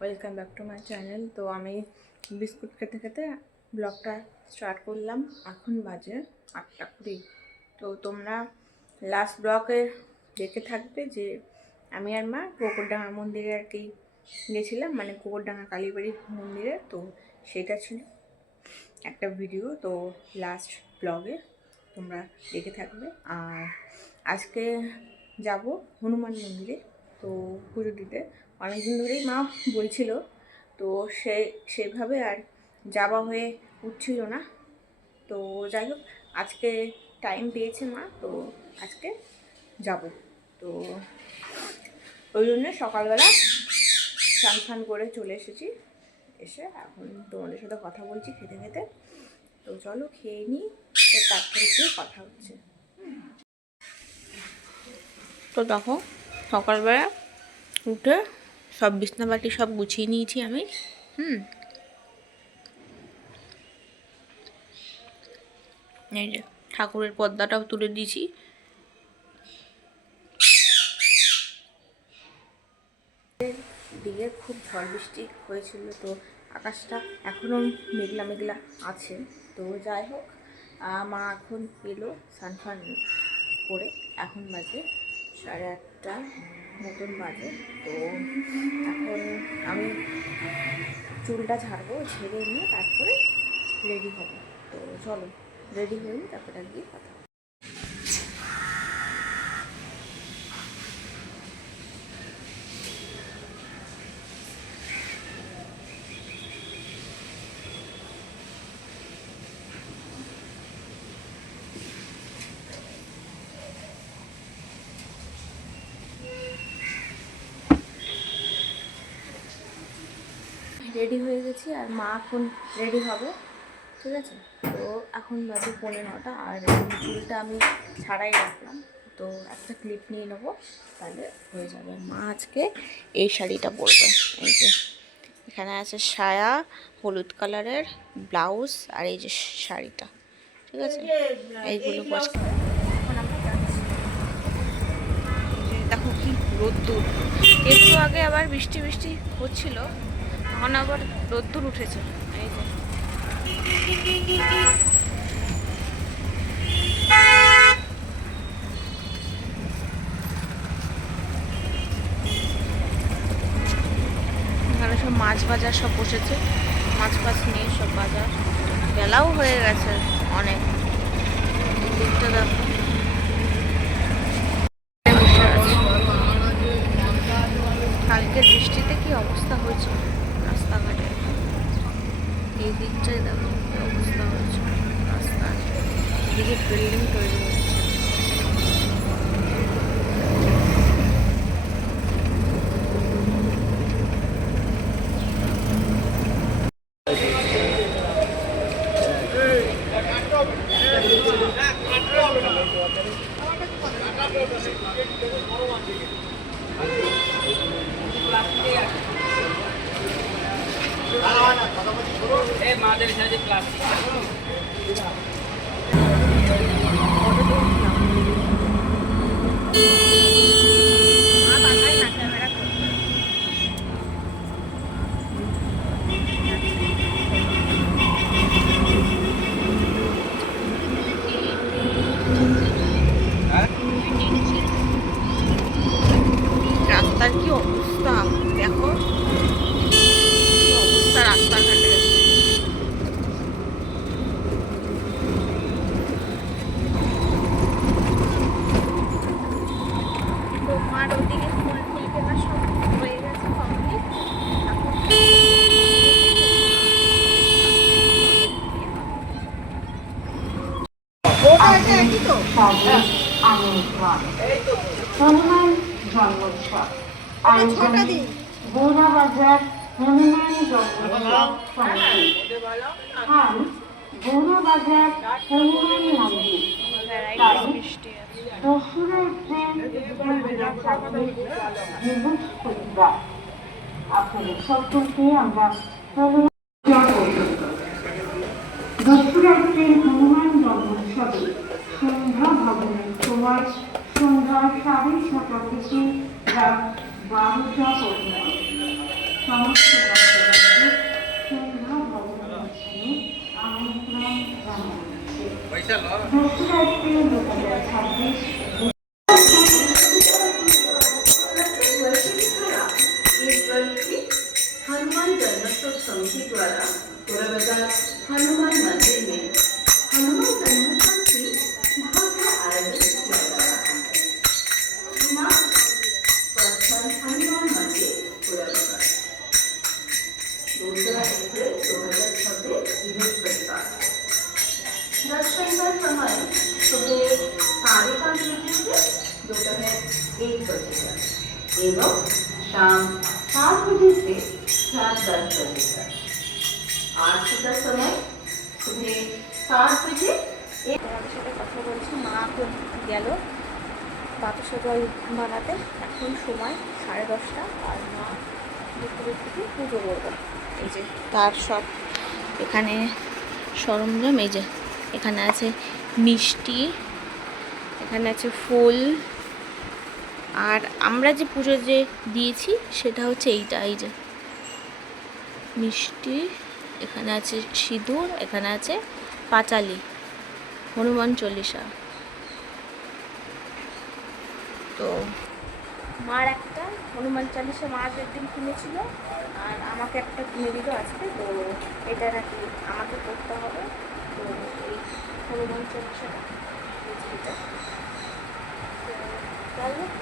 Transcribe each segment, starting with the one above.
Welcome back to my channel. তো আমি biscuit খেতে খেতে ব্লগটা স্টার্ট করলাম। এখন বাজে 8:20। তো তোমরা লাস্ট ব্লগে দেখে থাকবে যে আমি আর মা কুকুরডাঙ্গা মন্দিরে আর কি গেছিলাম, মানে কুকুরডাঙ্গা কালীবাড়ির মন্দিরে। তো সেটা ছিল একটা ভিডিও, তো লাস্ট ব্লগে তোমরা দেখে থাকবে। আর আজকে যাব হনুমান মন্দিরে তো পুজো দিতে। অনেকদিন ধরেই মা বলছিল, তো সেভাবে আর যাওয়া হয়ে উঠছিল না। তো যাই হোক, আজকে টাইম পেয়েছে মা, তো আজকে যাব। তো ওই জন্য সকালবেলা স্নান করে চলে এসেছি। এসে এখন তোমাদের সাথে কথা বলছি খেতে খেতে। তো চলো খেয়ে নিই, তারপরে গিয়ে কথা হচ্ছে। তো দেখো, সকালবেলা উঠে সব বিছনাবাটি সব গুছিয়ে নিয়েছি আমি। এই যে ঠাকুরের পর্দাটাও তুলে দিয়েছি। দিকে খুব ঝড় বৃষ্টি হয়েছিল, তো আকাশটা এখনও মেঘলা মেঘলা আছে। তো যাই হোক, মা এখন এলো স্নান করে। এখন বাজে 8:30 মতন বাজে। তো এখন আমি চুলটা ঝাড়বো, ঝেড়ে নিয়ে তারপরে রেডি হব। তো চলো রেডি হয়ে নিই, তারপরে গিয়ে কথা। রেডি হয়ে গেছি, আর মা এখন রেডি হবে, ঠিক আছে। তো এখন বাজে 9:15, আর চুলটা আমি ছাড়াই রাখলাম। তো একটা ক্লিপ নিয়ে নেবো, তাহলে হয়ে যাবে। মা আজকে এই শাড়িটা পরবে। এই যে এখানে আছে সায়া, হলুদ কালারের ব্লাউজ, আর এই যে শাড়িটা, ঠিক আছে। এইগুলো এখন আমরা যাচ্ছি। দেখো কি রোদ্দুর, একটু আগে আবার বৃষ্টি বৃষ্টি হচ্ছিল, এখন আবার রোদ্দুর উঠেছে। এই যে এখানে সব মাছ বাজার সব বসেছে, মাছ ফাছ নিয়ে সব বাজার। বেলাও হয়ে গেছে অনেক, দিকটা দেখো। কালকের বৃষ্টিতে কি অবস্থা হয়েছে রাস্তাঘাটে, এই দিকটাই দেখো কি অবস্থা হয়েছে রাস্তার। এদিকে বিল্ডিং তৈরি হচ্ছে। মাদের সাথে প্লাস্টিক রাস্তার কি অবস্থা দেখো, কি অবস্থা রাস্তাঘাটে। তো মার ওদিকে ফুল ফুল কেনা সব হয়ে গেছে কমপ্লিট। হনুমান জন্মোৎসব আয়োজনে গৌরাবাজার হনুমান জন্মোৎসব সমিতি, স্থান গৌরাবাজার হনুমান মন্দির, তারিখ 2রা এপ্রিল 2026 বৃহস্পতিবার। আপনাদের সকলকে আমরা 2রা এপ্রিল হনুমান জন্মোৎসবে সন্ধ্যা ভবনের সময় সন্ধ্যা 7:30 থেকে রাত 12টা পর্যন্ত। সমস্ত ভক্তদের সন্ধ্যা ভবন দর্শনে আমন্ত্রণ জানাচ্ছে। 2রা এপ্রিল 2026 हनुमान जन्मोत्सव समिति द्वारा गोराबाजार हनुमान मंदिर में हनुमान जन्मोत्सव की भव्य आयोजन किया जा रहा है। हनुमान मंदिर गोराबाजार 2 अप्रैल 2026 बृहस्पतिवार। दर्शन का समय सुबह 5:30 बजे से दोपहर 1 बजे तक एवं शाम 7 बजे से रात 10 बजे तक। आरती का समय सुबह 7 बजे। তোমাদের সাথে কথা বলছি। মা এখন গেল বাতাসা জল বানাতে। এখন সময় 10:30 আর মা দুপুরের দিকে পুজো করবে। এই যে তার সব এখানে সরঞ্জাম, এই যে এখানে আছে মিষ্টি, এখানে আছে ফুল, আর আমরা যে পুজো যে দিয়েছি সেটা হচ্ছে এইটা, এই যে মিষ্টি, এখানে আছে সিঁদুর, এখানে আছে পাঁচালি, হনুমান চল্লিশা। তো মার একটা হনুমান চল্লিশা মা আগের দিন কিনেছিল আর আমাকে একটা কিনে দিল আজকে। তো এটা নাকি আমাকে করতে হবে। তো এই হনুমান চল্লিশাটা এটা যাই হোক,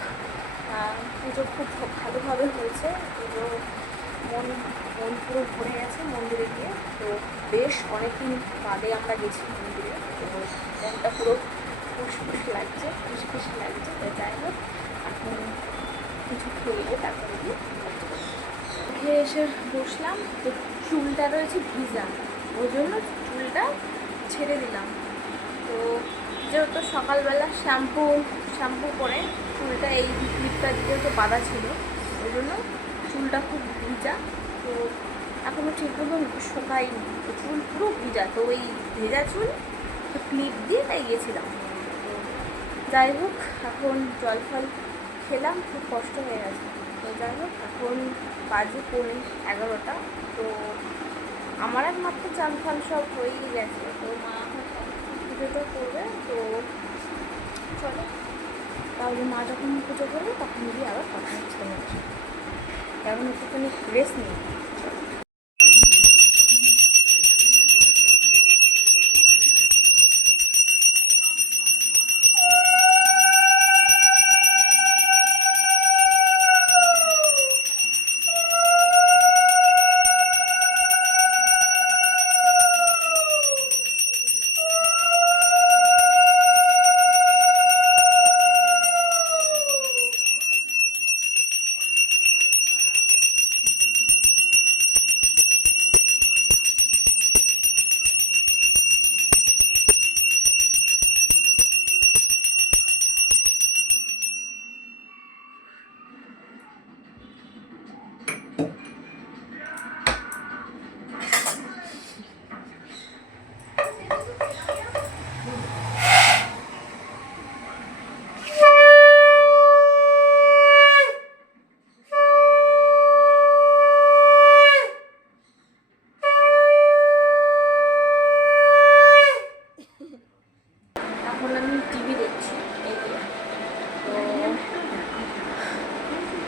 পুজো খুব ভালোভাবে হয়েছে। পুজো মন মন পুরো ভরে গেছে মন্দিরে গিয়ে। তো বেশ অনেকদিন বাদে আমরা গেছি মন্দিরে। তো মনটা পুরো ফুসফুস লাগছে, খুশি লাগছে। তো যাই হোক, এখন কিছু খেয়ে তারপরে গিয়ে খেয়ে এসে বসলাম। তো চুলটা রয়েছে ভিজা, ওই জন্য চুলটা ছেড়ে দিলাম। তো যেহেতু সকালবেলা শ্যাম্পু করে চুলটা এই ক্লিপটা যেহেতু বাঁধা ছিল, ওই জন্য চুলটা খুব ভিজা। তো এখনও ঠিকমতো শুকায়নি, তো চুল পুরো ভিজা। তো ওই ভেজা চুল তো ক্লিপ দিয়ে তাই গিয়েছিলাম। তো যাই হোক, এখন জল ফল খেলাম, খুব কষ্ট হয়ে গেছে। তো যাই হোক, এখন বাজে 11:30। তো আমার আর মাত্র চাল ফাল সব হয়েই গেছে। তো মা পুজোটা করবে। তো চলো তাহলে মা যখন পুজো করবে তখন গিয়ে আবার কথা হচ্ছে তোমার সাথে। এখন একটুখানি রেস্ট নিই।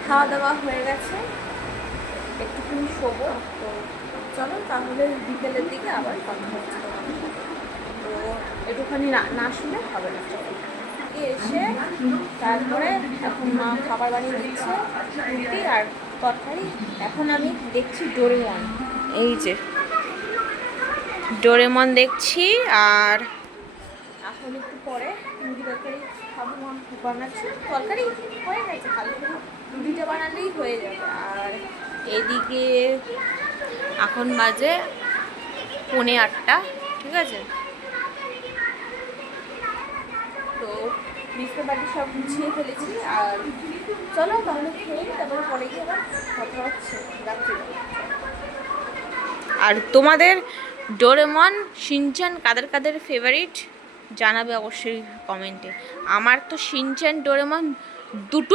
খাওয়া দাওয়া হয়ে গেছে, একটুখানি শোবো। তো চলো তাহলে বিকেলের দিকে আবার কথা হচ্ছে। তো একটুখানি না শুনে হবে না। চলো এসে তারপরে এখন মা খাবার বানিয়ে দিচ্ছে, রুটি আর তরকারি। এখন আমি দেখছি ডোরেমন, এই যে ডোরেমন দেখছি। আর এখন একটু পরে মুড়ি তরকারি খাবো। মা বানাচ্ছে, তরকারি হয়ে গেছে, খালি রুটিটা বানালেই হয়ে যাবে। আর এদিকে এখন বাজে 7:45, ঠিক আছে। তো বিছনা বাড়ি সব গুছিয়ে ফেলেছি। আর চলো তাহলে খেয়ে তারপরে পরে গিয়ে আবার কথা হচ্ছে রাত্রি। আর তোমাদের ডোরেমন শিনচ্যান কাদের ফেভারিট জানাবে অবশ্যই কমেন্টে। আমার তো শিনচ্যান ডোরেমন দুটো